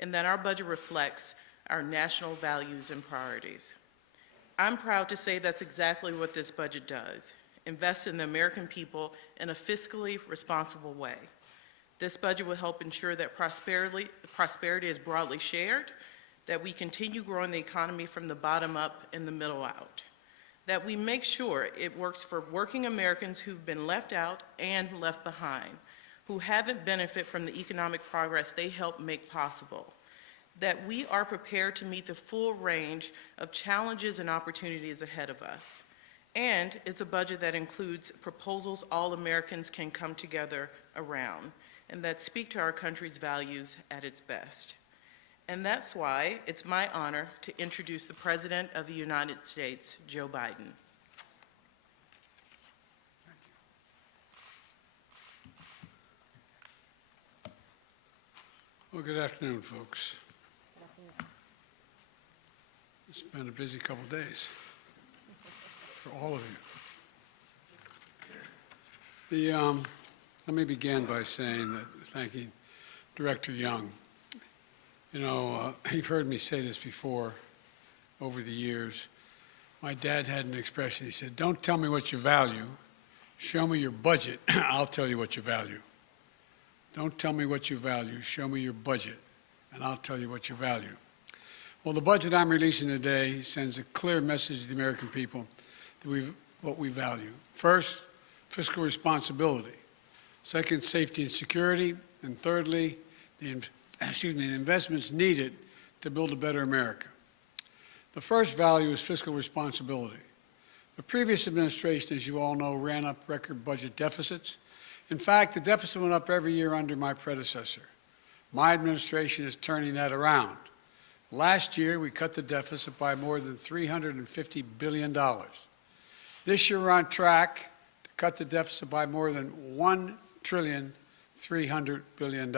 and that our budget reflects our national values and priorities. I'm proud to say that's exactly what this budget does: invest in the American people in a fiscally responsible way. This budget will help ensure that prosperity is broadly shared, that we continue growing the economy from the bottom up and the middle out, that we make sure it works for working Americans who've been left out and left behind, who haven't benefited from the economic progress they helped make possible, that we are prepared to meet the full range of challenges and opportunities ahead of us. And it's a budget that includes proposals all Americans can come together around and that speak to our country's values at its best. And that's why it's my honor to introduce the President of the United States, Joe Biden. Well, good afternoon, folks. It's been a busy couple of days for all of you. Let me begin by saying that, thanking Director Young. You know, you've heard me say this before over the years. My dad had an expression. He said, "Don't tell me what you value. Show me your budget. I'll tell you what you value. Don't tell me what you value. Show me your budget, and I'll tell you what you value." Well, the budget I'm releasing today sends a clear message to the American people that what we value. First, fiscal responsibility. Second, safety and security. And thirdly, the investments needed to build a better America. The first value is fiscal responsibility. The previous administration, as you all know, ran up record budget deficits. In fact, the deficit went up every year under my predecessor. My administration is turning that around. Last year, we cut the deficit by more than $350 billion. This year, we're on track to cut the deficit by more than $1,300 billion.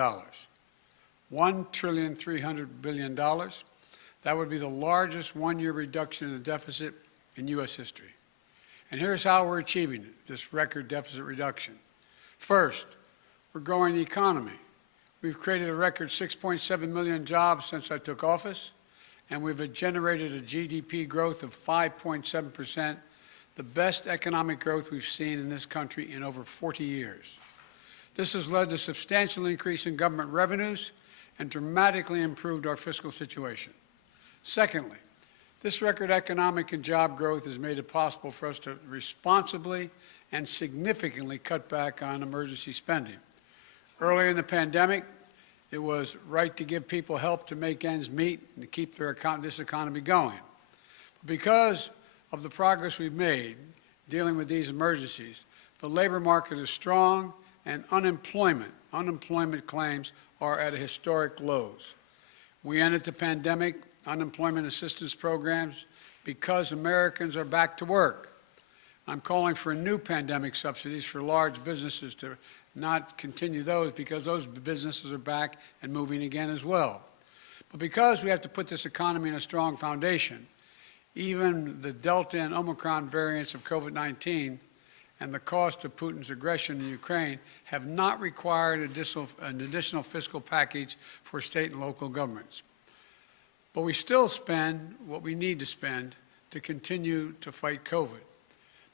$1,300 billion. That would be the largest one-year reduction in the deficit in U.S. history. And here's how we're achieving it, this record deficit reduction. First, we're growing the economy. We've created a record 6.7 million jobs since I took office, and we've generated a GDP growth of 5.7%, the best economic growth we've seen in this country in over 40 years. This has led to a substantial increase in government revenues and dramatically improved our fiscal situation. Secondly, this record economic and job growth has made it possible for us to responsibly and significantly cut back on emergency spending. Earlier in the pandemic, it was right to give people help to make ends meet and to keep this economy going. Because of the progress we've made dealing with these emergencies, the labor market is strong and unemployment claims are at historic lows. We ended the pandemic unemployment assistance programs because Americans are back to work. I'm calling for new pandemic subsidies for large businesses to not continue those because those businesses are back and moving again as well. But because we have to put this economy in a strong foundation, even the Delta and Omicron variants of COVID-19 and the cost of Putin's aggression in Ukraine have not required an additional fiscal package for state and local governments. But we still spend what we need to spend to continue to fight COVID.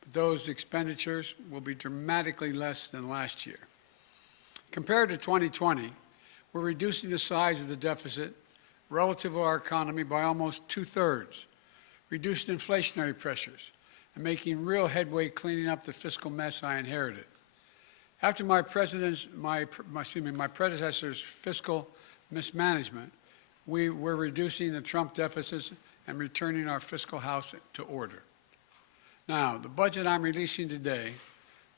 But those expenditures will be dramatically less than last year. Compared to 2020, we're reducing the size of the deficit relative to our economy by almost 2/3, reducing inflationary pressures, and making real headway cleaning up the fiscal mess I inherited. After my predecessor's fiscal mismanagement, we were reducing the Trump deficits and returning our fiscal house to order. Now, the budget I'm releasing today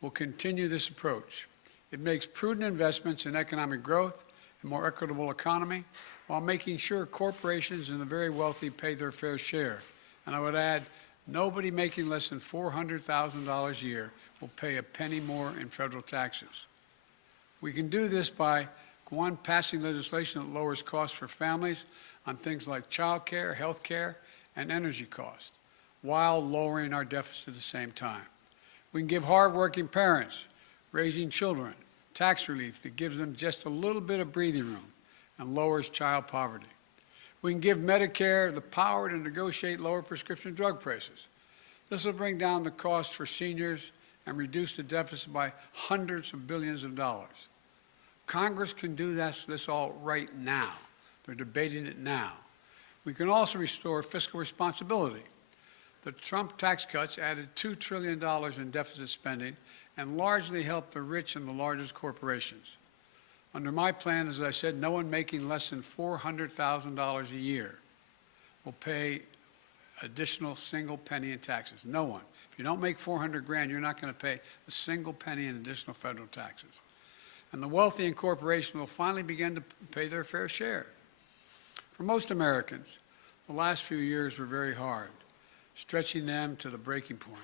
will continue this approach. It makes prudent investments in economic growth and more equitable economy while making sure corporations and the very wealthy pay their fair share. And I would add, nobody making less than $400,000 a year will pay a penny more in federal taxes. We can do this by, one, passing legislation that lowers costs for families on things like child care, health care, and energy costs, while lowering our deficit at the same time. We can give hardworking parents raising children tax relief that gives them just a little bit of breathing room. and lowers child poverty. We can give Medicare the power to negotiate lower prescription drug prices. This will bring down the cost for seniors and reduce the deficit by hundreds of billions of dollars. Congress can do this all right now. They're debating it now. We can also restore fiscal responsibility. The Trump tax cuts added $2 trillion in deficit spending and largely helped the rich and the largest corporations. Under my plan, as I said, no one making less than $400,000 a year will pay additional single penny in taxes. No one. If you don't make 400 grand, you're not going to pay a single penny in additional federal taxes. And the wealthy and corporations will finally begin to pay their fair share. For most Americans, the last few years were very hard, stretching them to the breaking point.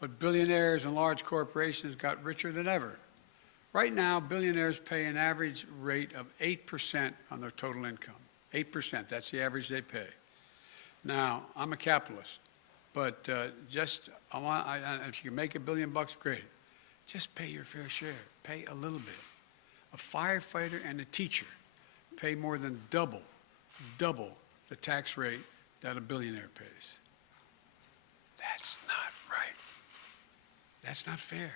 But billionaires and large corporations got richer than ever. Right now, billionaires pay an average rate of 8% on their total income. 8%, that's the average they pay. Now, I'm a capitalist, but if you can make $1 billion, great. Just pay your fair share. Pay a little bit. A firefighter and a teacher pay more than double the tax rate that a billionaire pays. That's not right. That's not fair.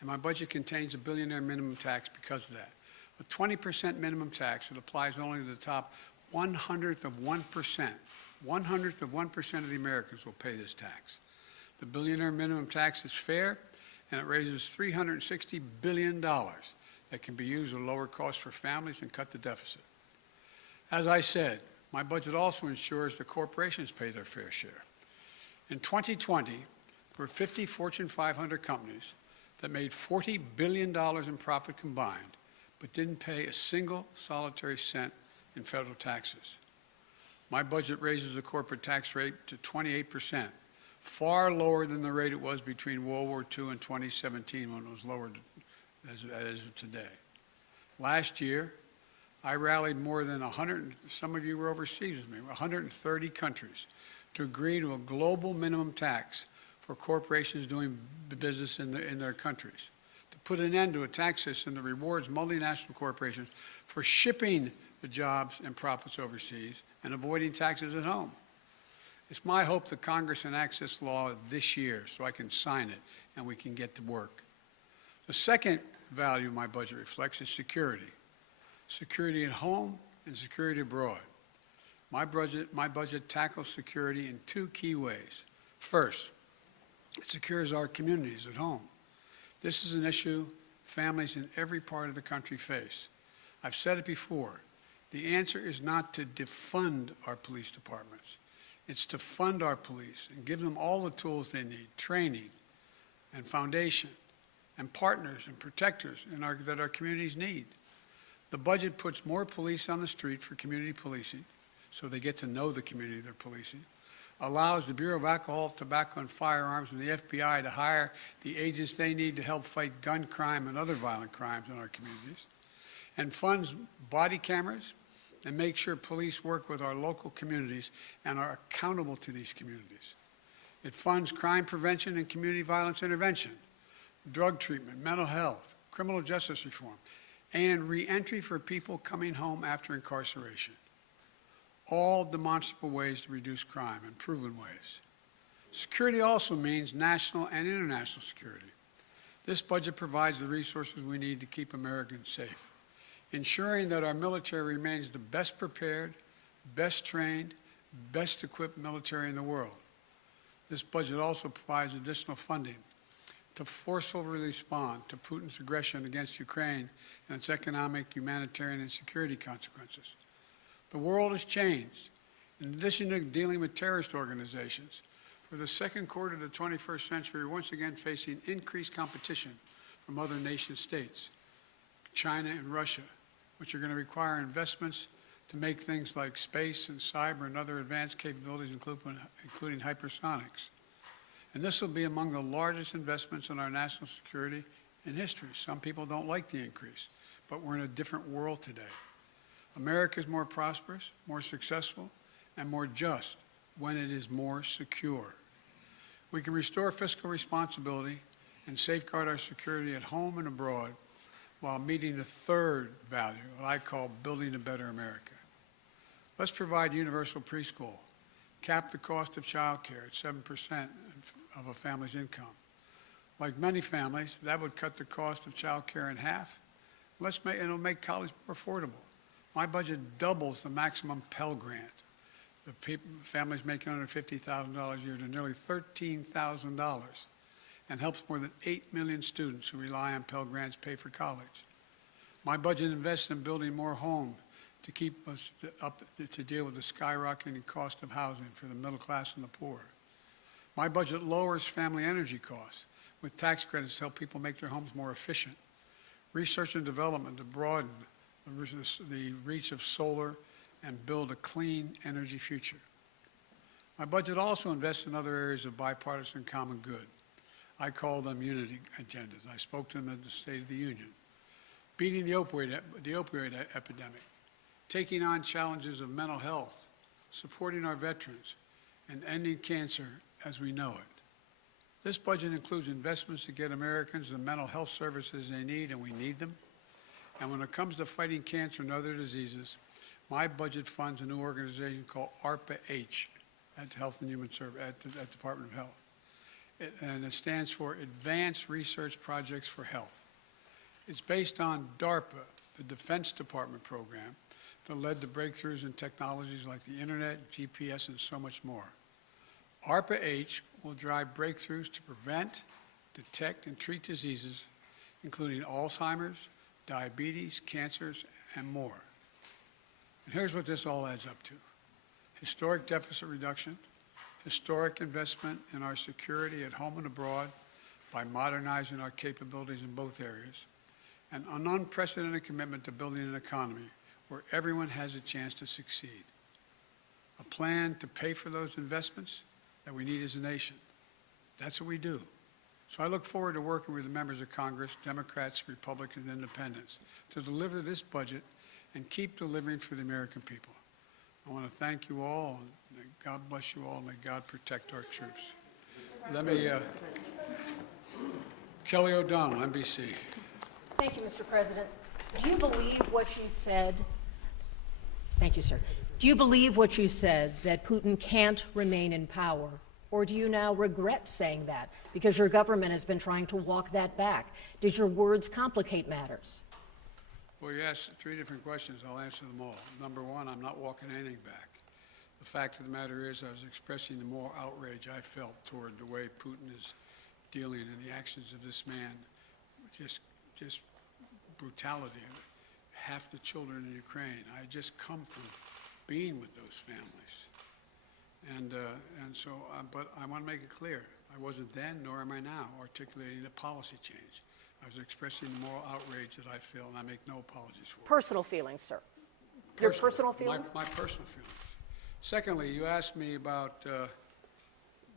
And my budget contains a billionaire minimum tax because of that. A 20% minimum tax that applies only to the top 1/100 of 1%. 1/100 of 1% of the Americans will pay this tax. The billionaire minimum tax is fair, and it raises $360 billion that can be used to lower costs for families and cut the deficit. As I said, my budget also ensures the corporations pay their fair share. In 2020, there were 50 Fortune 500 companies that made $40 billion in profit combined, but didn't pay a single solitary cent in federal taxes. My budget raises the corporate tax rate to 28%, far lower than the rate it was between World War II and 2017 when it was lowered as it is today. Last year, I rallied more than 100, some of you were overseas with me, 130 countries to agree to a global minimum tax for corporations doing business in their countries, to put an end to a tax system that rewards multinational corporations for shipping the jobs and profits overseas and avoiding taxes at home. It's my hope that Congress enacts this law this year so I can sign it and we can get to work. The second value my budget reflects is security. Security at home and security abroad. My budget tackles security in two key ways. First, it secures our communities at home. This is an issue families in every part of the country face. I've said it before. The answer is not to defund our police departments. It's to fund our police and give them all the tools they need, training and foundation and partners and protectors that our communities need. The budget puts more police on the street for community policing, so they get to know the community they're policing, allows the Bureau of Alcohol, Tobacco, and Firearms and the FBI to hire the agents they need to help fight gun crime and other violent crimes in our communities, and funds body cameras and make sure police work with our local communities and are accountable to these communities. It funds crime prevention and community violence intervention, drug treatment, mental health, criminal justice reform, and reentry for people coming home after incarceration. All demonstrable ways to reduce crime and proven ways. Security also means national and international security. This budget provides the resources we need to keep Americans safe, ensuring that our military remains the best prepared, best trained, best equipped military in the world. This budget also provides additional funding to forcefully respond to Putin's aggression against Ukraine and its economic, humanitarian, and security consequences. The world has changed. In addition to dealing with terrorist organizations, for the second quarter of the 21st century, we're once again facing increased competition from other nation states, China and Russia, which are going to require investments to make things like space and cyber and other advanced capabilities, including hypersonics. And this will be among the largest investments in our national security in history. Some people don't like the increase, but we're in a different world today. America is more prosperous, more successful, and more just when it is more secure. We can restore fiscal responsibility and safeguard our security at home and abroad while meeting the third value, what I call building a better America. Let's provide universal preschool, cap the cost of child care at 7% of a family's income. Like many families, that would cut the cost of child care in half. It'll make college more affordable. My budget doubles the maximum Pell Grant. Families making under $50,000 a year to nearly $13,000 and helps more than 8 million students who rely on Pell Grants pay for college. My budget invests in building more homes to keep us up to deal with the skyrocketing cost of housing for the middle class and the poor. My budget lowers family energy costs with tax credits to help people make their homes more efficient. Research and development to broaden the reach of solar and build a clean energy future. My budget also invests in other areas of bipartisan common good. I call them unity agendas. I spoke to them at the State of the Union. Beating the opioid epidemic, taking on challenges of mental health, supporting our veterans, and ending cancer as we know it. This budget includes investments to get Americans the mental health services they need, and we need them. And when it comes to fighting cancer and other diseases, my budget funds a new organization called ARPA-H at Health and Human Services at Department of Health. And it stands for Advanced Research Projects for Health. It's based on DARPA, the Defense Department program, that led to breakthroughs in technologies like the internet, GPS, and so much more. ARPA-H will drive breakthroughs to prevent, detect, and treat diseases, including Alzheimer's, diabetes, cancers, and more. And here's what this all adds up to. Historic deficit reduction, historic investment in our security at home and abroad by modernizing our capabilities in both areas, and an unprecedented commitment to building an economy where everyone has a chance to succeed. A plan to pay for those investments that we need as a nation. That's what we do. So I look forward to working with the members of Congress, Democrats, Republicans, and Independents, to deliver this budget and keep delivering for the American people. I want to thank you all, and may God bless you all, and may God protect our troops. Let me, Kelly O'Donnell, NBC. Thank you, Mr. President. Do you believe what you said? Thank you, sir. Do you believe what you said, that Putin can't remain in power? Or do you now regret saying that because your government has been trying to walk that back? Did your words complicate matters? Well, you asked 3 different questions. I'll answer them all. Number one, I'm not walking anything back. The fact of the matter is I was expressing the moral outrage I felt toward the way Putin is dealing in the actions of this man. Just brutality. Half the children in Ukraine. I just come from being with those families. But I want to make it clear, I wasn't then, nor am I now, articulating a policy change. I was expressing the moral outrage that I feel, and I make no apologies for it. Personal feelings, sir. Your personal feelings? My personal feelings. Secondly, you asked me about,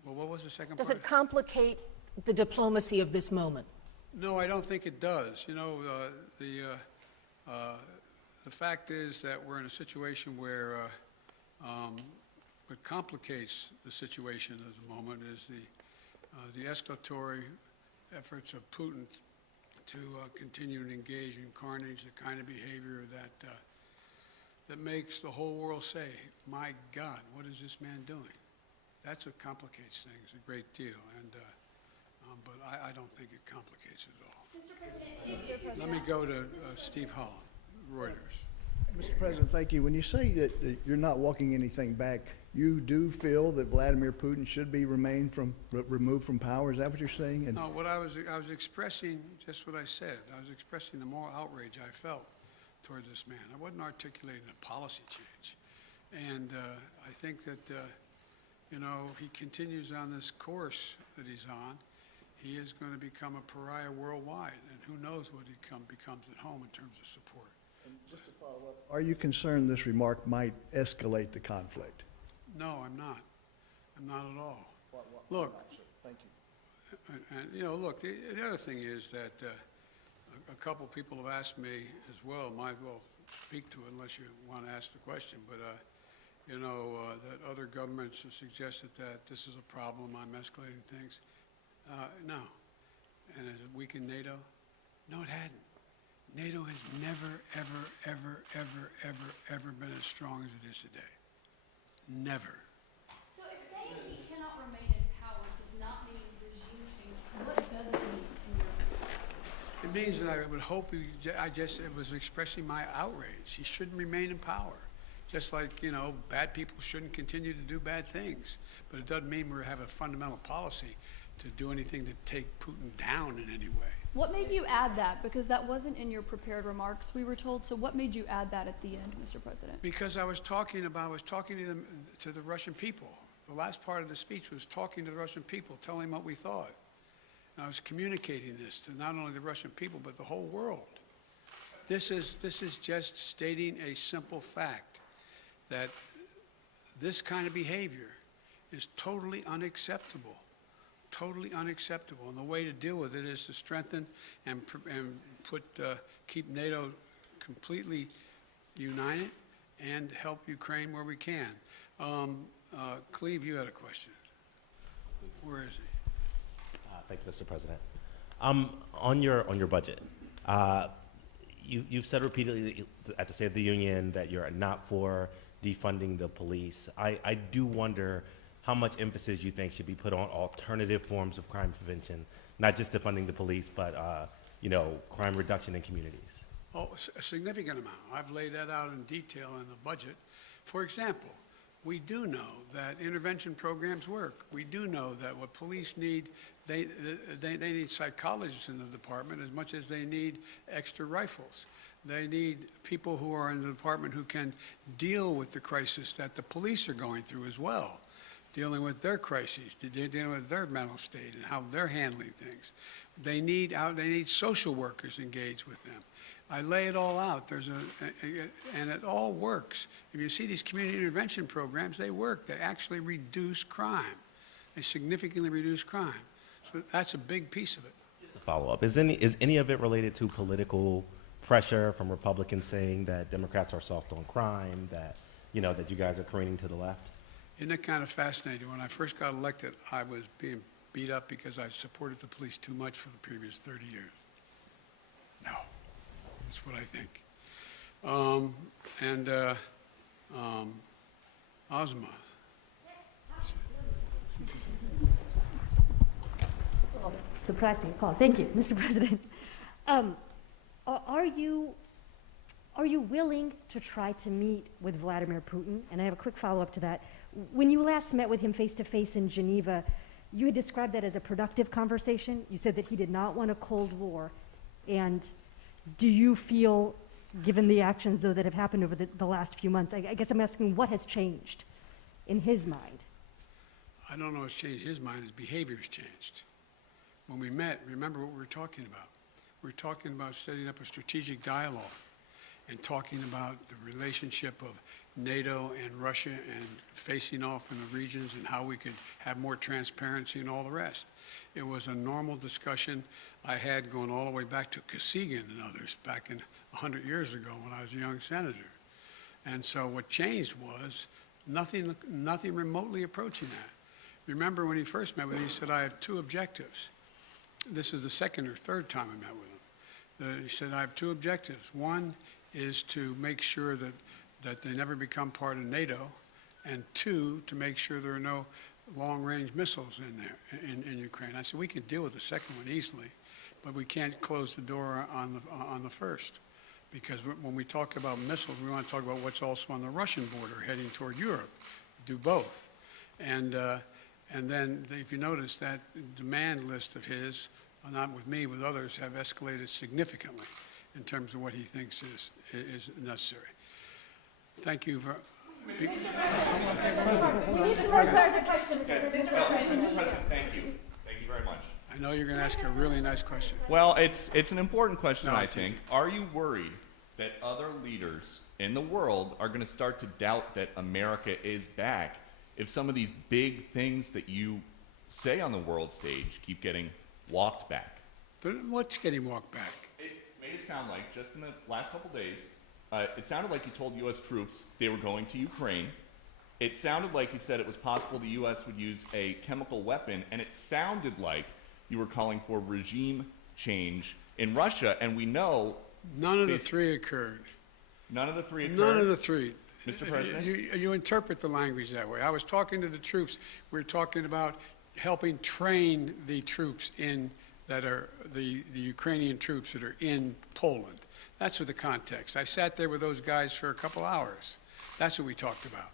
well, what was the second part? Does it complicate the diplomacy of this moment? No, I don't think it does. You know, the fact is that we're in a situation where what complicates the situation at the moment is the escalatory efforts of Putin to continue to engage in carnage, the kind of behavior that makes the whole world say, my God, what is this man doing? That's what complicates things a great deal, but I don't think it complicates it at all. Let me go to Steve Holland, Reuters. Mr. President, thank you. When you say that you're not walking anything back, you do feel that Vladimir Putin should be removed from power? Is that what you're saying? And no, what I was expressing, just what I said. I was expressing the moral outrage I felt towards this man. I wasn't articulating a policy change. And I think that, you know, he continues on this course that he's on. He is going to become a pariah worldwide, and who knows what he becomes at home in terms of support. And just to follow up, are you concerned this remark might escalate the conflict? No, I'm not. I'm not at all. Look, thank you. And you know, look, the other thing is that a couple people have asked me as well, might well speak to it unless you want to ask the question, but you know, that other governments have suggested that this is a problem, I'm escalating things. No. And has it weakened NATO? No, it hadn't. NATO has never, ever, ever, ever, ever, ever been as strong as it is today. Never. So if saying he cannot remain in power does not mean regime change, what does it mean in your opinion? It means that I would hope it was expressing my outrage. He shouldn't remain in power. Just like, you know, bad people shouldn't continue to do bad things. But it doesn't mean we have a fundamental policy to do anything to take Putin down in any way. What made you add that? Because that wasn't in your prepared remarks, we were told. So what made you add that at the end, Mr. President? Because I was talking to the Russian people. The last part of the speech was talking to the Russian people, telling them what we thought. And I was communicating this to not only the Russian people, but the whole world. This is just stating a simple fact that this kind of behavior is totally unacceptable. Totally unacceptable. And the way to deal with it is to strengthen and keep NATO completely united and help Ukraine where we can. Cleve, you had a question. Where is he? Thanks, Mr. President. On your budget, you've said repeatedly at the State of the Union that you're not for defunding the police. I do wonder how much emphasis you think should be put on alternative forms of crime prevention, not just defunding the police, but you know, crime reduction in communities. Oh, a significant amount. I've laid that out in detail in the budget. For example, we do know that intervention programs work. We do know that what police need, they need psychologists in the department as much as they need extra rifles. They need people who are in the department who can deal with the crisis that the police are going through as well, dealing with their crises, dealing with their mental state and how they're handling things. They need social workers engaged with them. I lay it all out. And it all works. If you see these community intervention programs, they work. They actually reduce crime. They significantly reduce crime. So that's a big piece of it. Just a follow-up. Is any of it related to political pressure from Republicans saying that Democrats are soft on crime, that you guys are careening to the left? Isn't it kind of fascinating? When I first got elected, I was being beat up because I supported the police too much for the previous 30 years. No, that's what I think. Ozma. Surprised to get called. Thank you, Mr. President. Are you willing to try to meet with Vladimir Putin? And I have a quick follow-up to that. When you last met with him face-to-face in Geneva, you had described that as a productive conversation. You said that he did not want a Cold War. And do you feel, given the actions, though, that have happened over the last few months, I guess I'm asking what has changed in his mind? I don't know what's changed his mind. His behavior's changed. When we met, remember what we were talking about. We were talking about setting up a strategic dialogue and talking about the relationship of NATO and Russia and facing off in the regions and how we could have more transparency and all the rest. It was a normal discussion I had going all the way back to Kosygin and others back in 100 years ago when I was a young senator. And so what changed was nothing remotely approaching that. Remember when he first met with me, he said, I have two objectives. This is the second or third time I met with him. He said, I have two objectives. One is to make sure that they never become part of NATO, and two, to make sure there are no long-range missiles in there, in Ukraine. I said, we can deal with the second one easily, but we can't close the door on the first. Because when we talk about missiles, we want to talk about what's also on the Russian border heading toward Europe. Do both. And then if you notice that demand list of his, not with me, with others, have escalated significantly in terms of what he thinks is necessary. Thank you. We need some more clarification, Mr. President. Thank you. Thank you very much. I know you're going to ask a really nice question. Well, it's an important question, No, I think. Are you worried that other leaders in the world are going to start to doubt that America is back if some of these big things that you say on the world stage keep getting walked back? What's getting walked back? It made it sound like, just in the last couple days, it sounded like you told U.S. troops they were going to Ukraine. It sounded like you said it was possible the U.S. would use a chemical weapon, and it sounded like you were calling for regime change in Russia. And we know None of the Please. three occurred. None of the three occurred? None of the three. Mr. President? You interpret the language that way. I was talking to the troops. We're talking about helping train the troops that are the Ukrainian troops that are in Poland. That's what the context. I sat there with those guys for a couple hours. That's what we talked about.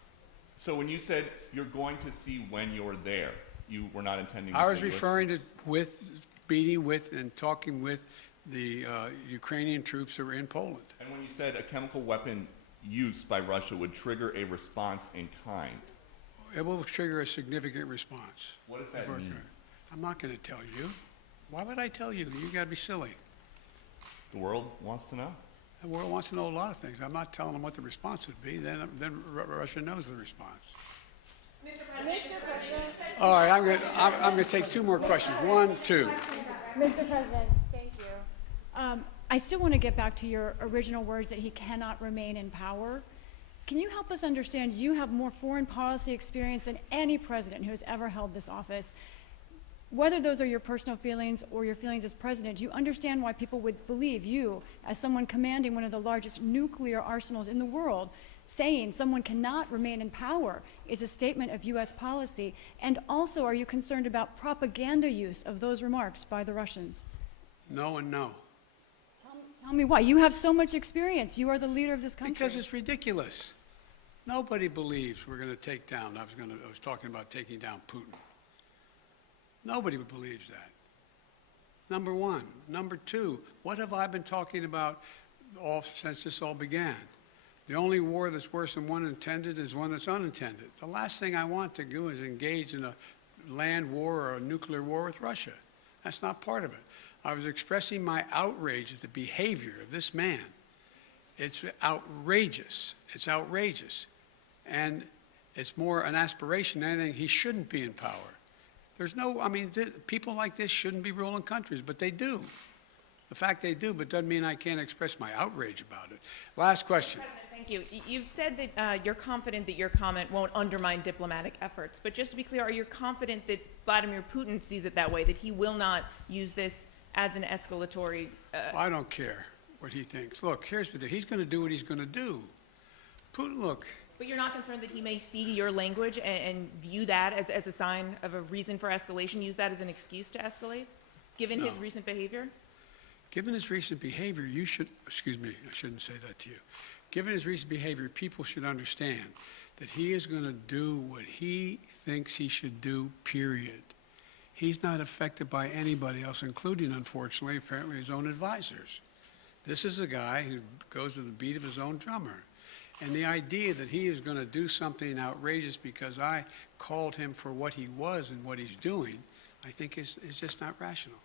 So when you said you're going to see when you're there, you were not intending to I was say US referring to meeting with and talking with the Ukrainian troops that were in Poland. And when you said a chemical weapon use by Russia would trigger a response in kind, It will trigger a significant response. what does that mean? I'm not going to tell you. Why would I tell you? You got to be silly. The world wants to know. The world wants to know a lot of things. I'm not telling them what the response would be. Then Russia knows the response. All right, I'm going to take two more questions. One, two. Mr. President, thank you. I still want to get back to your original words that he cannot remain in power. Can you help us understand, you have more foreign policy experience than any president who has ever held this office. Whether those are your personal feelings or your feelings as president, do you understand why people would believe you, as someone commanding one of the largest nuclear arsenals in the world, saying someone cannot remain in power is a statement of U.S. policy? And also, are you concerned about propaganda use of those remarks by the Russians? No and no. Tell me why. You have so much experience. You are the leader of this country. Because it's ridiculous. Nobody believes we're going to take down. I was talking about taking down Putin. Nobody believes that. Number one. Number two, what have I been talking about since this all began? The only war that's worse than one intended is one that's unintended. The last thing I want to do is engage in a land war or a nuclear war with Russia. That's not part of it. I was expressing my outrage at the behavior of this man. It's outrageous. It's outrageous. And it's more an aspiration than anything. He shouldn't be in power. There's no, people like this shouldn't be ruling countries, but they do. The fact they do, but doesn't mean I can't express my outrage about it. Last question. Thank you. You've said that you're confident that your comment won't undermine diplomatic efforts, but just to be clear, are you confident that Vladimir Putin sees it that way, that he will not use this as an escalatory? I don't care what he thinks. Look, here's the deal. He's going to do what he's going to do. Putin, look. But you're not concerned that he may see your language and view that as a sign of a reason for escalation, use that as an excuse to escalate, given his recent behavior? Given his recent behavior, you should, excuse me, I shouldn't say that to you. Given his recent behavior, people should understand that he is going to do what he thinks he should do, period. He's not affected by anybody else, including, unfortunately, apparently his own advisors. This is a guy who goes to the beat of his own drummer. And the idea that he is going to do something outrageous because I called him for what he was and what he's doing, I think is just not rational.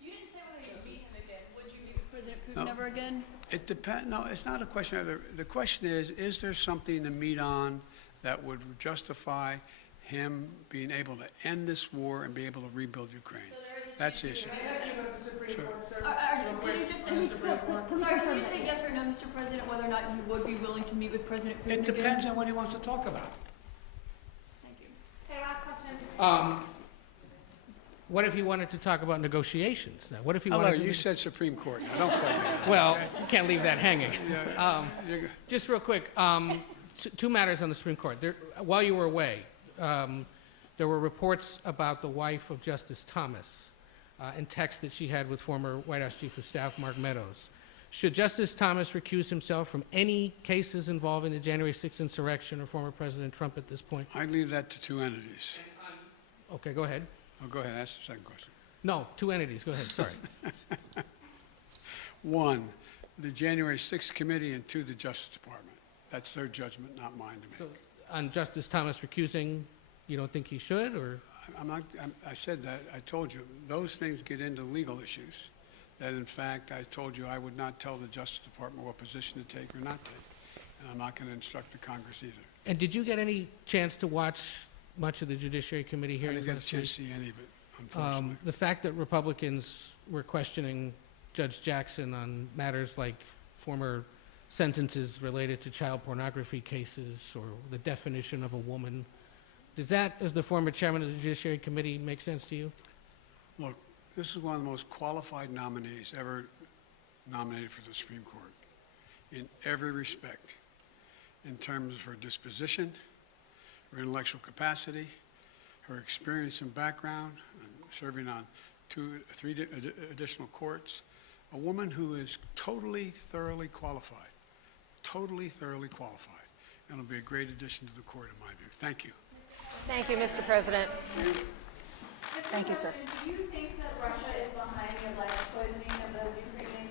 You didn't say whether you'd beat him again. Would you meet with President Putin No. ever again? It depends. No, it's not a question of the question is there something to meet on that would justify him being able to end this war and be able to rebuild Ukraine? That's the issue. Can you just say, sorry, can you say yes or no, Mr. President, whether or not you would be willing to meet with President Putin It again? depends on what he wants to talk about. Thank you. Okay, last question. What if he wanted to talk about negotiations? Now, what if he Hello, wanted to? you said Supreme Court. Now, don't play that. Well, you can't leave that hanging. You're- Just real quick, two matters on the Supreme Court. While you were away, there were reports about the wife of Justice Thomas and texts that she had with former White House Chief of Staff Mark Meadows. Should Justice Thomas recuse himself from any cases involving the January 6th insurrection or former President Trump at this point? I leave that to two entities. Okay, go ahead. Oh, go ahead, ask the second question. No, two entities. Go ahead. Sorry. One, the January 6th committee, and two, the Justice Department. That's their judgment, not mine to make. So, on Justice Thomas recusing, you don't think he should, or? I said that, I told you, those things get into legal issues. That in fact, I told you I would not tell the Justice Department what position to take or not take. And I'm not going to instruct the Congress either. And did you get any chance to watch much of the Judiciary Committee I didn't hearings get a last chance week? to see any of it, unfortunately. The fact that Republicans were questioning Judge Jackson on matters like former sentences related to child pornography cases or the definition of a woman, does that, as the former chairman of the Judiciary Committee, make sense to you? Look, this is one of the most qualified nominees ever nominated for the Supreme Court in every respect, in terms of her disposition, her intellectual capacity, her experience and background, serving on three additional courts, a woman who is totally, thoroughly qualified, and will be a great addition to the court in my view. Thank you. Thank you, Mr. President. Thank you, sir. Do you think that Russia is behind the alleged poisoning of those Ukrainian